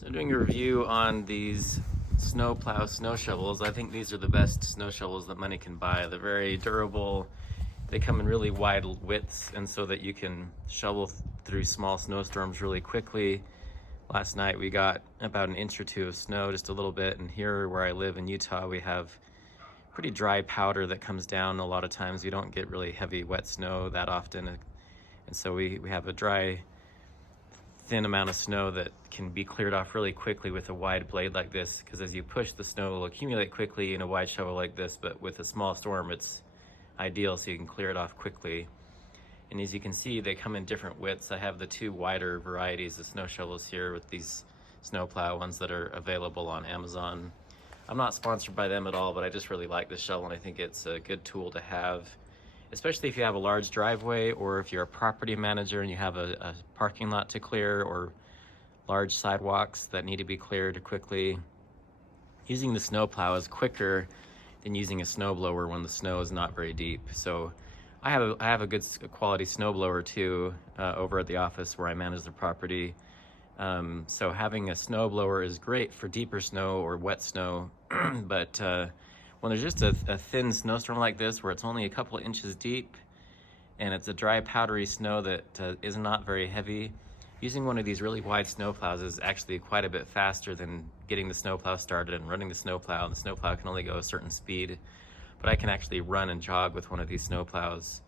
So doing a review on these Snow Plow Snow Shovels. I think these are the best snow shovels that money can buy. They're very durable. They come in really wide widths, and so that you can shovel through small snowstorms really quickly. Last night we got about an inch or two of snow, just a little bit, and here where I live in Utah we have pretty dry powder that comes down. A lot of times we don't get really heavy wet snow that often, and so we have a dry, thin amount of snow that can be cleared off really quickly with a wide blade like this, because as you push, the snow will accumulate quickly in a wide shovel like this, but with a small storm it's ideal so you can clear it off quickly. And as you can see, they come in different widths. I have the two wider varieties of snow shovels here with these Snow Plow ones that are available on Amazon. I'm not sponsored by them at all, but I just really like this shovel and I think it's a good tool to have, especially if you have a large driveway or if you're a property manager and you have a parking lot to clear or large sidewalks that need to be cleared quickly. Using the snow plow is quicker than using a snow blower when the snow is not very deep. So I have a good quality snow blower too over at the office where I manage the property. So having a snow blower is great for deeper snow or wet snow, but when there's just a thin snowstorm like this where it's only a couple of inches deep and it's a dry powdery snow that is not very heavy, using one of these really wide snow plows is actually quite a bit faster than getting the snow plow started and running the snow plow. The snow plow can only go a certain speed, but I can actually run and jog with one of these snow plows,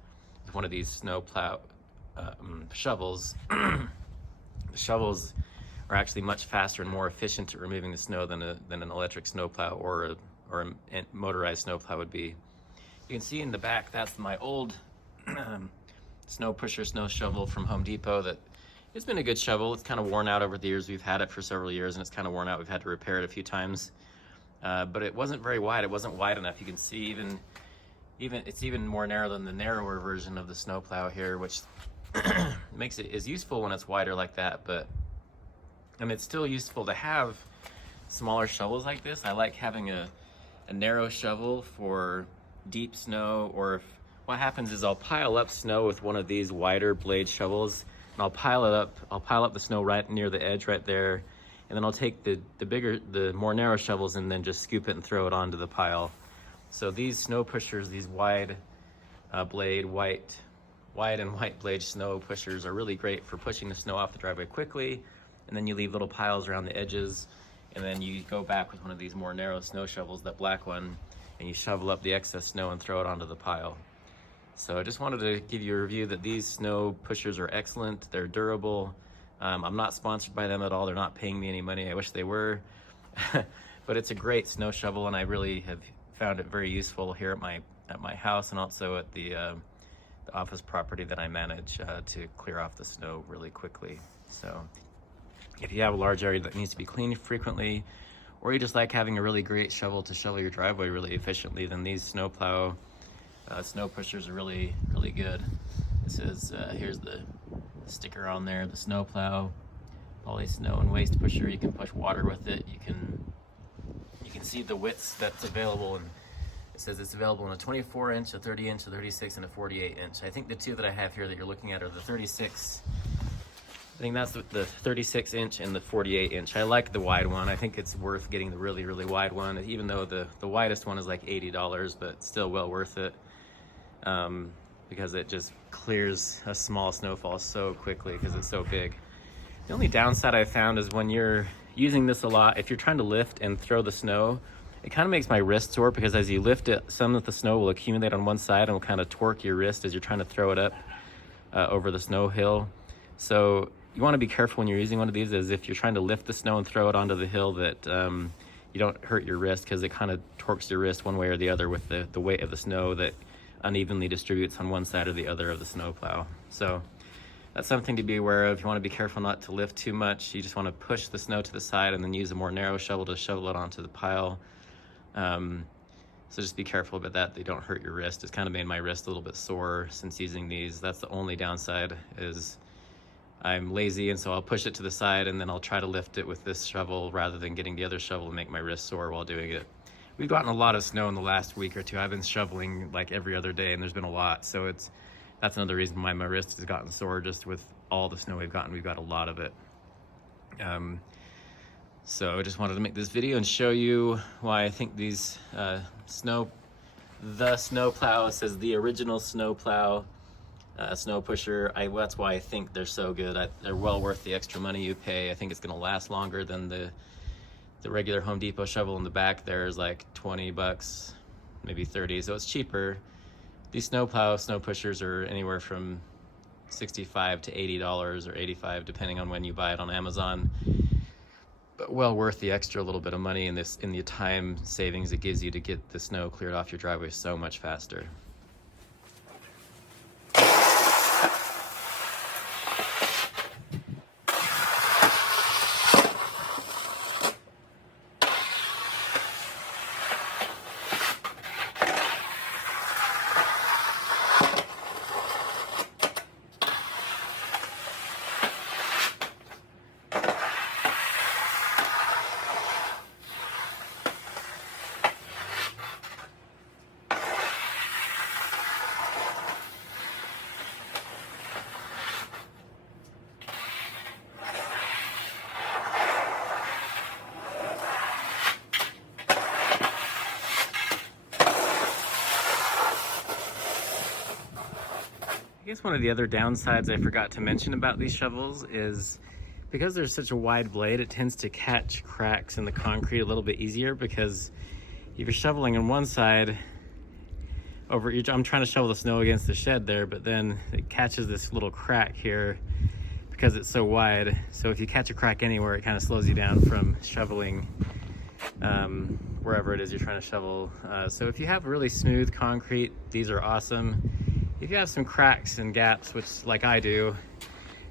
with one of these snow plow shovels. The shovels are actually much faster and more efficient at removing the snow than an electric snow plow or a motorized snow plow would be. You can see in the back, that's my old snow pusher snow shovel from Home Depot. That it's been a good shovel. It's kind of worn out over the years. We've had it for several years and it's kind of worn out. We've had to repair it a few times, but it wasn't very wide. It wasn't wide enough. You can see it's even more narrow than the narrower version of the snow plow here, which makes it is useful when it's wider like that. But it's still useful to have smaller shovels like this. I like having a narrow shovel for deep snow, or if what happens is I'll pile up snow with one of these wider blade shovels and I'll pile up the snow right near the edge right there, and then I'll take the more narrow shovels and then just scoop it and throw it onto the pile. So these snow pushers, these wide and white blade snow pushers are really great for pushing the snow off the driveway quickly, and then you leave little piles around the edges, and then you go back with one of these more narrow snow shovels, that black one, and you shovel up the excess snow and throw it onto the pile. So I just wanted to give you a review that these snow pushers are excellent. They're durable. I'm not sponsored by them at all. They're not paying me any money. I wish they were. But it's a great snow shovel and I really have found it very useful here at my house and also at the office property that I manage to clear off the snow really quickly. So if you have a large area that needs to be cleaned frequently, or you just like having a really great shovel to shovel your driveway really efficiently, then these snow plow snow pushers are really, really good. This is here's the sticker on there, the Snow Plow Poly Snow and Waste Pusher. You can push water with it. You can see the widths that's available, and it says it's available in a 24-inch, a 30-inch, a 36, and a 48-inch. I think the two that I have here that you're looking at are the 36. I think that's the 36-inch and the 48-inch. I like the wide one. I think it's worth getting the really, really wide one, even though the widest one is like $80, but still well worth it, because it just clears a small snowfall so quickly because it's so big. The only downside I found is when you're using this a lot, if you're trying to lift and throw the snow, it kind of makes my wrist sore, because as you lift it, some of the snow will accumulate on one side and will kind of torque your wrist as you're trying to throw it up over the snow hill. So you want to be careful when you're using one of these, as if you're trying to lift the snow and throw it onto the hill, that you don't hurt your wrist, because it kind of torques your wrist one way or the other with the weight of the snow that unevenly distributes on one side or the other of the snow plow. So that's something to be aware of. You want to be careful not to lift too much. You just want to push the snow to the side and then use a more narrow shovel to shovel it onto the pile. So just be careful about that. They don't hurt your wrist. It's kind of made my wrist a little bit sore since using these. That's the only downside, is I'm lazy, and so I'll push it to the side and then I'll try to lift it with this shovel rather than getting the other shovel to make my wrist sore while doing it. We've gotten a lot of snow in the last week or two. I've been shoveling like every other day and there's been a lot. So that's another reason why my wrist has gotten sore, just with all the snow we've gotten. We've got a lot of it. So I just wanted to make this video and show you why I think these the Snow Plow, it says the original Snow Plow snow pusher. That's why I think they're so good. They're well worth the extra money you pay. I think it's gonna last longer than the regular Home Depot shovel in the back. There is like 20 bucks, maybe 30, so it's cheaper. These snow pushers are anywhere from $65 to $80 or $85 depending on when you buy it on Amazon. But well worth the extra little bit of money in the time savings it gives you to get the snow cleared off your driveway so much faster. I guess one of the other downsides I forgot to mention about these shovels is because there's such a wide blade, it tends to catch cracks in the concrete a little bit easier, because if you're shoveling on one side I'm trying to shovel the snow against the shed there, but then it catches this little crack here because it's so wide. So if you catch a crack anywhere, it kind of slows you down from shoveling wherever it is you're trying to shovel. So if you have really smooth concrete, these are awesome. If you have some cracks and gaps, which like I do,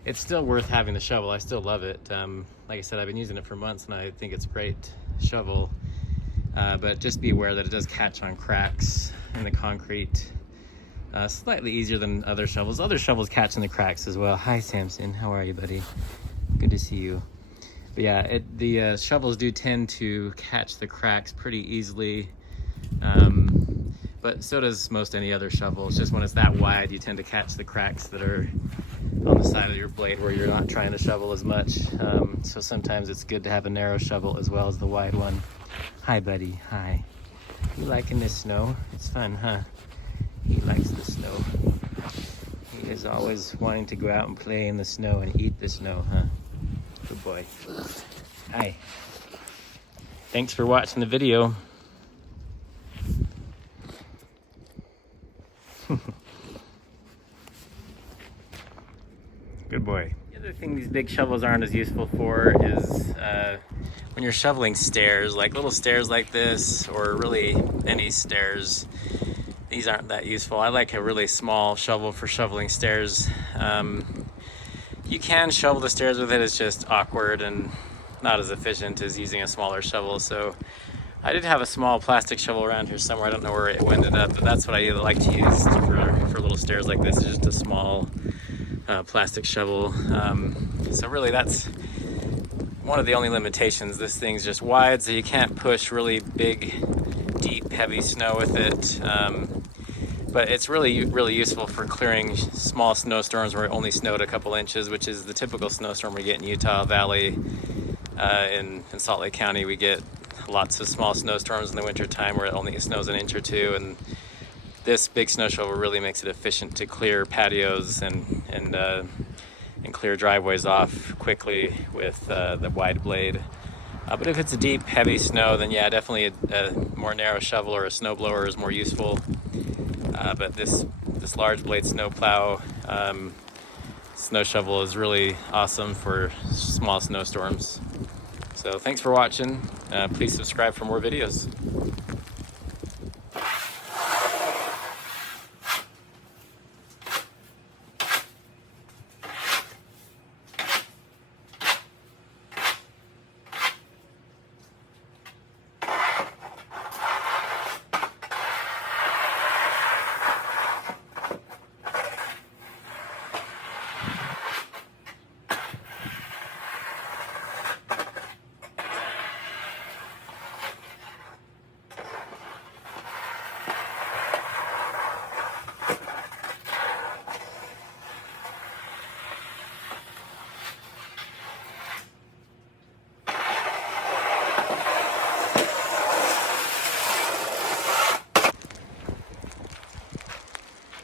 it's still worth having the shovel. I still love it. Like I said, I've been using it for months and I think it's a great shovel. But just be aware that it does catch on cracks in the concrete. Slightly easier than other shovels. Other shovels catch in the cracks as well. Hi Samson, how are you, buddy? Good to see you. But yeah, the shovels do tend to catch the cracks pretty easily. But so does most any other shovel. It's just when it's that wide, you tend to catch the cracks that are on the side of your blade where you're not trying to shovel as much. So sometimes it's good to have a narrow shovel as well as the wide one. Hi, buddy. Hi. You liking this snow? It's fun, huh? He likes the snow. He is always wanting to go out and play in the snow and eat the snow, huh? Good boy. Hi. Thanks for watching the video. Good boy. The other thing these big shovels aren't as useful for is when you're shoveling stairs, like little stairs like this, or really any stairs. These aren't that useful. I like a really small shovel for shoveling stairs. You can shovel the stairs with it, it's just awkward and not as efficient as using a smaller shovel. So I did have a small plastic shovel around here somewhere. I don't know where it ended up, but that's what I like to use for little stairs like this. It's just a small plastic shovel. So really that's one of the only limitations. This thing's just wide, so you can't push really big, deep, heavy snow with it. But it's really useful for clearing small snowstorms where it only snowed a couple inches, which is the typical snowstorm we get in Utah Valley. In Salt Lake County, we get lots of small snowstorms in the winter time where it only snows an inch or two, and this big snow shovel really makes it efficient to clear patios and clear driveways off quickly with the wide blade. But if it's a deep, heavy snow, then yeah, definitely a more narrow shovel or a snow blower is more useful. But this large blade snow plow snow shovel is really awesome for small snowstorms. So thanks for watching. Please subscribe for more videos.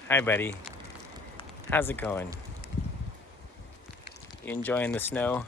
Hi, buddy. How's it going? You enjoying the snow?